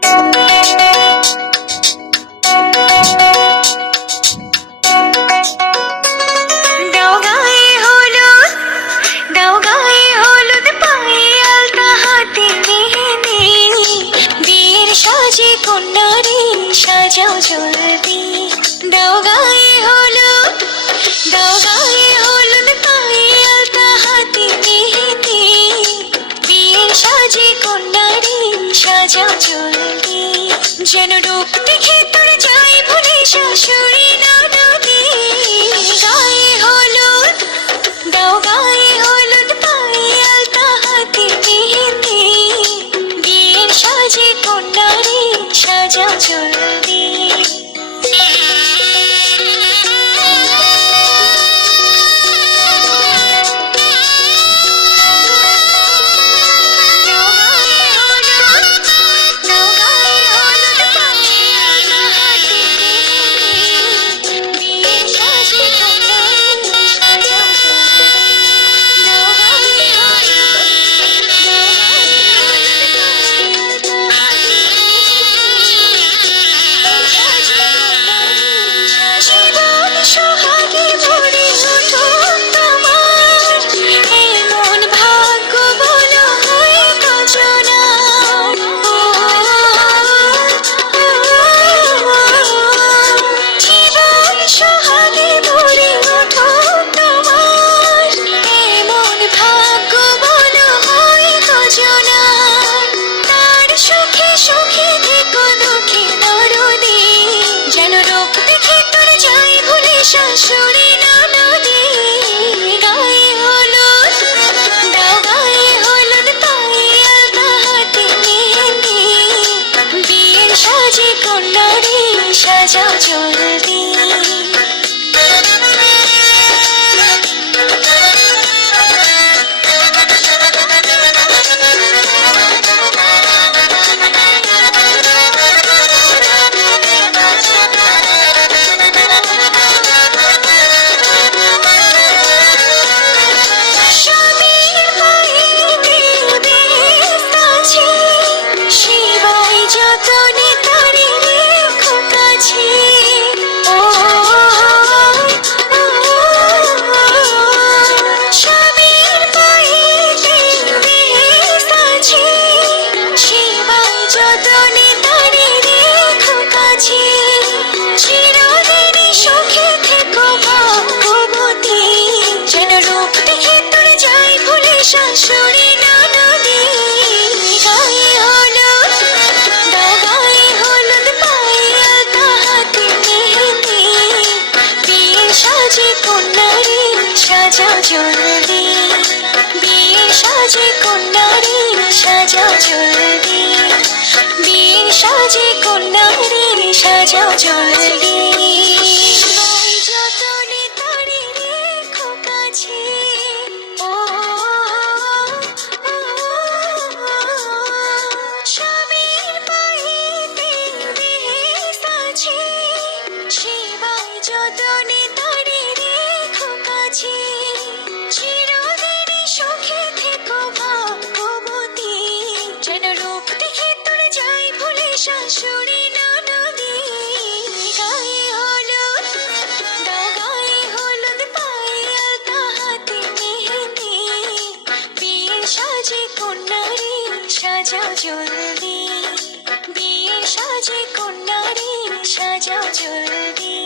দাও গায়ে হলুদ, দাও গায়ে হলুদ, পায়ে আলতা, হাতে মেহেন্দি, বিয়ের সাজে কন্যারে সাজাও জলদি। দাও গায়ে হলুদ, দাও গায়ে হলুদ, পায়ে আলতা, হাতে মেহেন্দি, বিয়ের সাজে কন্যারে সাজাও জলদি। যেন রূপ দেখে তোর যাই ভুলে শাশুড়ি ননদি। গায়ে হলুদ, দাও গায়ে হলুদ, পায়ে আলতা, হাতে মেহেন্দি, বিয়ের সাজে কন্যারে সাজাও জলদি। শাশুড়ি ননদি। গায়ে হলুদ, দাও গায়ে হলুদ, পায়ে আলতা, হাতে মেহেন্দি, বিয়ের সাজে কন্যারে সাজাও জলদি। শাশুড়ি ননদি। গায়ে হলুদ, দাও গায়ে হলুদ, পায়ে আলতা, হাতে মেহেন্দি, বিয়ের সাজে কন্যারে সাজাও জলদি। বিয়ের সাজে কন্যারে সাজাও জলদি। বিয়ের সাজে কন্যারে সাজাও জলদি। যতনে তারে রেখো কাছে, স্বামীর পায়েতে সাজে, সেবায় যতনে তারে রেখো কাছে, চিরদিন সুখে থেকো ভাগ্যবতী। যেন রূপ দেখে তোর যাই ভুলে শাশুড়ি ননদি। গায়ে হলুদ, দাও গায়ে হলুদ, পায়ে আলতা, হাতে মেহেন্দি, বিয়ের সাজে কন্যারে সাজাও জলদি। বিয়ের সাজে কন্যারে সাজাও জলদি।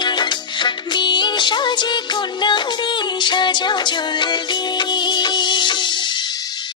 বিয়ের সাজে কন্যারে সাজাও জলদি।